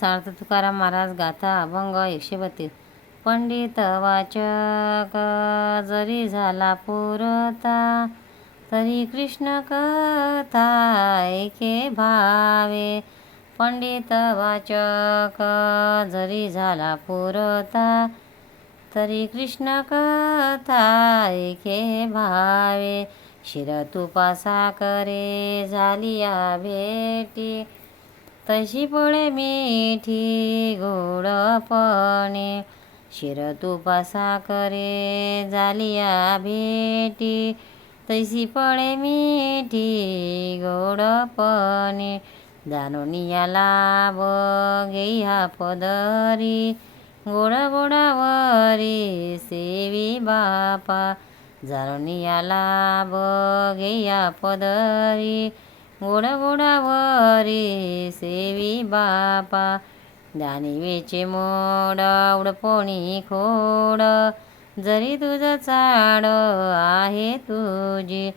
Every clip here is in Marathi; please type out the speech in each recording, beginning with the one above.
सार्थ तुकाराम महाराज गाथा अभंग एकशे बत्तीस. पंडित वाचक जरी झाला पुरता तरी कृष्ण कथा ऐके भावे. पंडित वाचक जरी झाला पुरता तरी कृष्ण कथा ऐके भावे. शिर तुपासा करे झालिया भेटी. तशी पोळे मिठी गोडपणे शिर तुपासा करे झालिया भेटी. तैसी पळे मिठी गोडपणे दानोनिया लाभ घेई हा पदरी. गोड गोडावरी सेवी बापा. जाणोनिया लाभ घेया पदरी. गोड गोडावरी सेवी बापा. दानिवेचे मोड उडपोणी खोड. जरी तुझं चाड आहे तुझी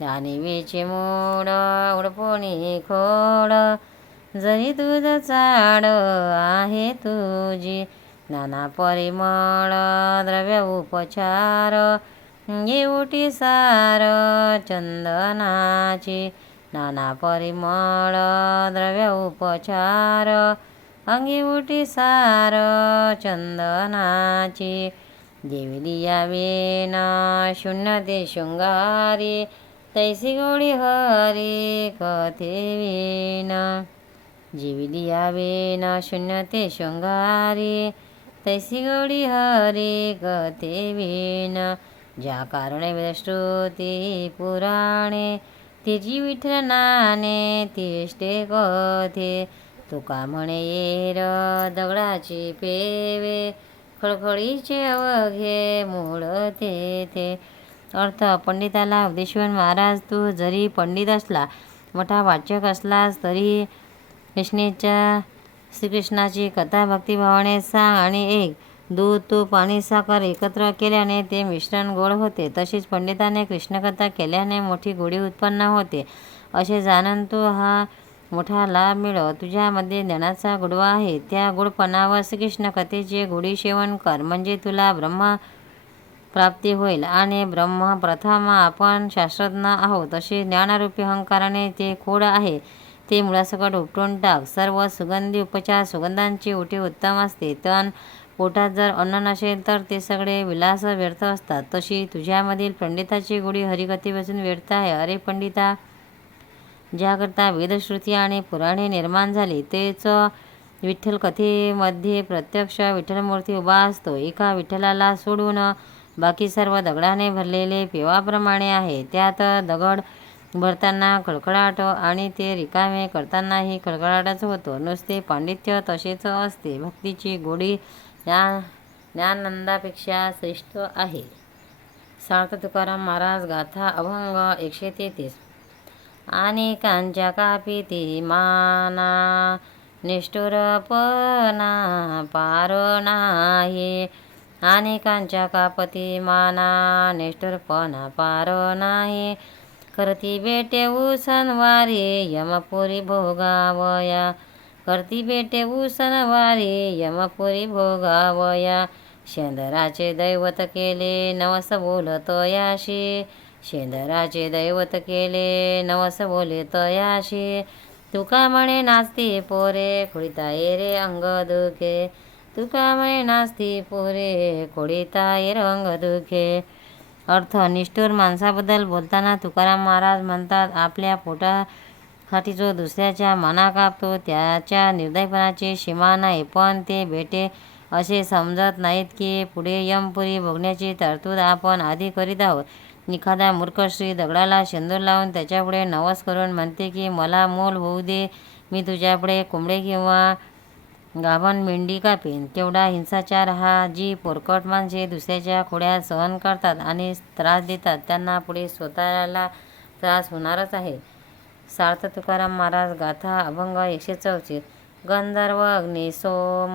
दानिवेचे मोड उडपोणी खोड. जरी तुझं चाड आहे तुझी नाना परिमळ द्रव्य उपचार. येऊटी सार चंदनाची नाना परिमळ द्रव्य उपचार अंगी उटी सार चंदनाची देवी यावेन शून्य ते शृंगारी तैसी गोडी हरी कथेवीन जीविली यावेन शून्य ते शृंगारी तैसी गोडी हरी कथेवीन ज्या कारणे वेदश्रुती पुराणे तेजी विठ्ठल नाने तेष्टे कथे तुका म्हणे येर दगडाची पेवे खळखळीचे अवघे मूळ तेथे अर्थ पंडिताला उपदेशवन महाराज तू जरी पंडित असला मोठा वाचक असलास तरी कृष्णेच्या श्रीकृष्णाची कथा भक्तिभावाने सांग आणि एक दूध तूप आणि साखर एकत्र केल्याने ते मिश्रण गोड होते. तसेच पंडिताने कृष्णकथा केल्याने मोठी गोडी उत्पन्न होते. असे जाणून तू हा मोठा लाभ मिळव. तुझ्यामध्ये ज्ञानाचा गुडवा आहे. त्या गुडपणावर श्रीकृष्णकथेचे गुढी सेवन कर म्हणजे तुला ब्रह्मा प्राप्ती होईल. आणि ब्रह्म प्रथम आपण शास्त्रज्ञ आहोत. असे ज्ञानरूपी अहंकाराने ते खोड आहे. ते मुळासकट उपटून टाक. सर्व सुगंधी उपचार सुगंधांची उठी उत्तम असते. तण पोटात जर अन्न नसेल तर ते सगळे विलास व्यर्थ असतात. तशी तुझ्यामधील पंडिताची गोडी हरिकथेपासून व्यर्थ आहे. अरे पंडिता ज्याकरता वेदश्रुती आणि पुराणे निर्माण झाली तेच विठ्ठल कथेमध्ये प्रत्यक्ष विठ्ठलमूर्ती उभा असतो. एका विठ्ठलाला सोडून बाकी सर्व दगडाने भरलेले पेवाप्रमाणे आहे. त्यात दगड भरताना खळखळाट आणि ते रिकामे करतानाही खळखळाटच होतो. नुसते पांडित्य तसेच असते. भक्तीची गोडी ज्ञान ज्ञानंदापेक्षा श्रेष्ठ आहे. सार्थ तुकाराम महाराज गाथा अभंग एकशे तेहतीस. आणि कांच्या कापिती माना निष्ठुरपणा पार नाही. आणि कांच्या कापती माना निष्ठुरपणा पार नाही. करती बेटे उसनवारी यमपुरी भोगावया. करती बेटे उसनवारी यमपुरी भोगावया. शेंदराचे दैवत केले नवस बोलत याशी. शेंदराचे दैवत केले नवस बोले तयाशी तुका म्हणे नाचती पोरे खोळीता ये रे अंग दुखे. तुका म्हणे नाचती पोरे खोळीता ये रे अंग दुखे. अर्थ निष्ठुर माणसाबद्दल बोलताना तुकाराम महाराज म्हणतात आपल्या पोटा साठी जो दुसऱ्याच्या मना कापतो त्याच्या निर्दयपणाची सीमा नाही. पण ते भेटे असे समजत नाहीत की पुढे यमपुरी भोगण्याची तरतूद आपण आधी करीत आहोत. एखादा मूर्ख श्री दगडाला शेंदूर लावून त्याच्यापुढे नवस करून म्हणते की मला मोल होऊ दे मी तुझ्यापुढे कोंबडे किंवा गाभण मेंढी कापेन. केवढा हिंसाचार हा जी पोरकट माणसे दुसऱ्याच्या खोड्यात सहन करतात आणि त्रास देतात त्यांना पुढे स्वतःला त्रास होणारच आहे. सार्थ तुकाराम महाराज गाथा अभंग एकशे चौतीस. गंधर्व अग्नी सोम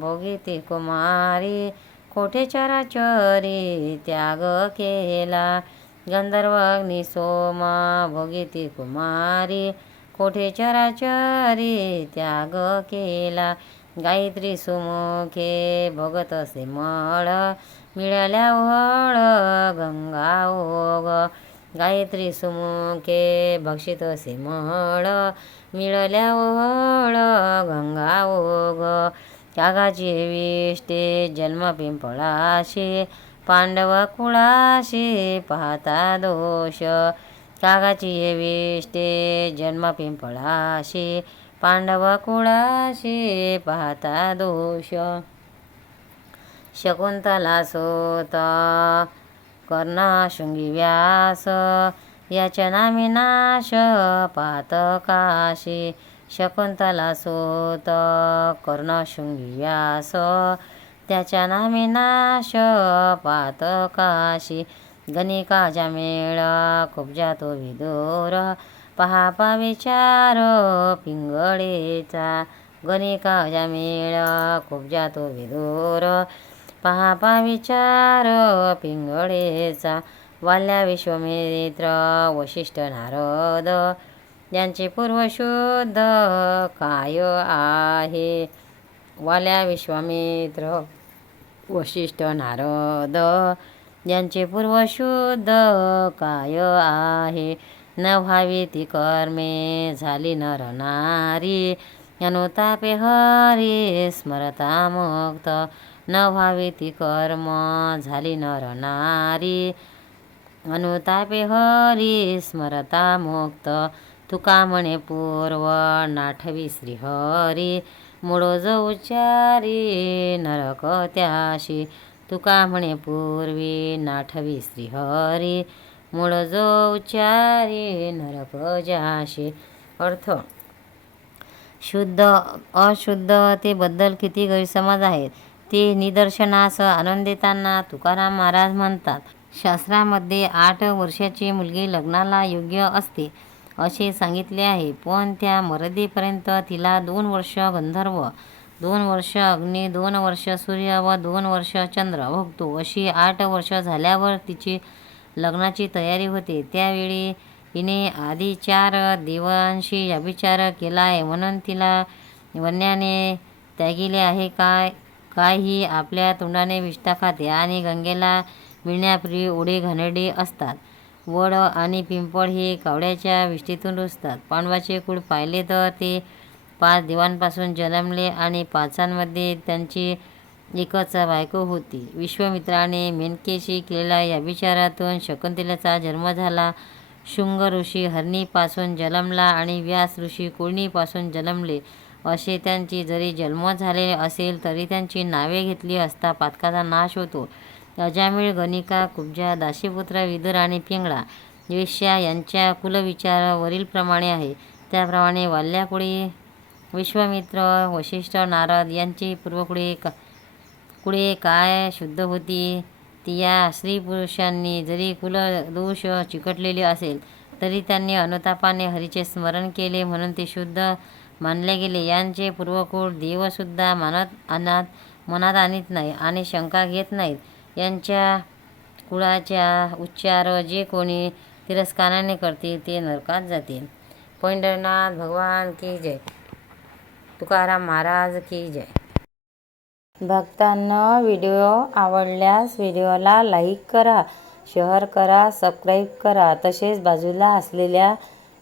भोगिती कुमारी कोठे चराचरी त्याग केला? गंधर्व अग्नी सोम भोगिती कुमारी कोठे चराचरी त्याग केला? गायत्री सुमुखे भोगत असे मळ मिळाल्या ओहळ गंगा ओघ. गायत्री सुमुखे भक्षित असे मळ मिळल्या ओहळ गंगा ओघ. त्यागाची विष्टे जन्म पिंपळाशी पांडव कुळाशी पाहता दोष. कागाची विष्टे जन्म पिंपळाशी पांडव कुळाशी पाहता दोष. शकुंतला सोता कर्ण शृंगी व्यास याच्या नामी नाश पातकाशी शकुंतला सोत कर्ण शृंगी व्यास त्याच्या नामी नाश पातकाशी गणिकाच्या मेळ खूप जातो विदोर पहा पा विचार पिंगळेचा गणिकाच्या मेळ खूप जातो विदोर पहा विचार पिंगळेचा वाल्या विश्वमित्र वशिष्ठ नारद. यांचे पूर्वशुद्ध काय आहे? वाल्या विश्वामित्र वशिष्ठ नारद यांचे पूर्वशुद्ध काय आहे? न व्हावी ती कर्मे झाली नर नारी अनुतापे हरी स्मरता मुक्त. न व्हावी ती कर्म झाली नर नारी अनुतापे हरी स्मरता मुक्त. तुका म्हणे पूर्व नाठवी श्रीहरी. मूळ जो उच्चारी नरक त्याशी. तुका म्हणे पूर्वी नाठवी श्रीहरी. मूळ जो उच्चारी नरक जाशी अर्थ शुद्ध अशुद्ध ते बद्दल किती गैरसमज आहेत? ते निदर्शनास आनंद देताना तुकाराम महाराज म्हणतात शास्त्रामध्ये आठ वर्षाची मुलगी लग्नाला योग्य असते असे सांगितले आहे. पण त्या मरदेपर्यंत तिला दोन वर्ष गंधर्व दोन वर्ष अग्नी दोन वर्ष सूर्य व दोन वर्ष चंद्र भोगतो. अशी आठ वर्ष झाल्यावर तिची लग्नाची तयारी होते. त्यावेळी हिने आधी चार देवांशी अभिचार केला आहे म्हणून तिला वन्याने त्यागिले आहे काय? काय ही आपल्या तोंडाने विष्ठा खाते आणि गंगेला मिळण्यापूर्वी ओढे घाणेरडे असतात. वड आणि पिंपळ हे कावड्याच्या विष्टीतून रुजतात. पांडवाचे कुळ पाहिले तर ते पाच देवांपासून जन्मले आणि पाचांमध्ये त्यांची एकच बायको होती. विश्वामित्राने मेनकेशी केलेल्या या विचारातून शकुंतलेचा जन्म झाला. शुंग ऋषी हरणीपासून जन्मला आणि व्यास ऋषी कोळणीपासून जन्मले. असे त्यांची जरी जन्म झाले असेल तरी त्यांची नावे घेतली असता पातकाचा नाश होतो. अजामिळ गणिका कुब्जा दाशीपुत्र विदर आणि पिंगळा वेश्या यांच्या कुलविचारावरीलप्रमाणे आहे. त्याप्रमाणे वाल्याकुळी विश्वामित्र वशिष्ठ नारद यांची पूर्वकुळे का कुळे काय शुद्ध होती? ती या स्त्री पुरुषांनी जरी कुलदोष चिकटलेले असेल तरी त्यांनी अनुतापाने हरीचे स्मरण केले म्हणून ते शुद्ध मानले गेले. यांचे पूर्वकुळ देवसुद्धा मानत अनात मनात आणत नाही आणि शंका घेत नाहीत. यांच्या कुळाच्या उच्चार जे कोणी तिरस्काराने करतील ते नरकात जातील. पंढरनाथ भगवान की जय. तुकाराम महाराज की जय. भक्तांना व्हिडिओ आवडल्यास व्हिडिओला लाईक करा शेअर करा सबस्क्राईब करा. तसेच बाजूला असलेल्या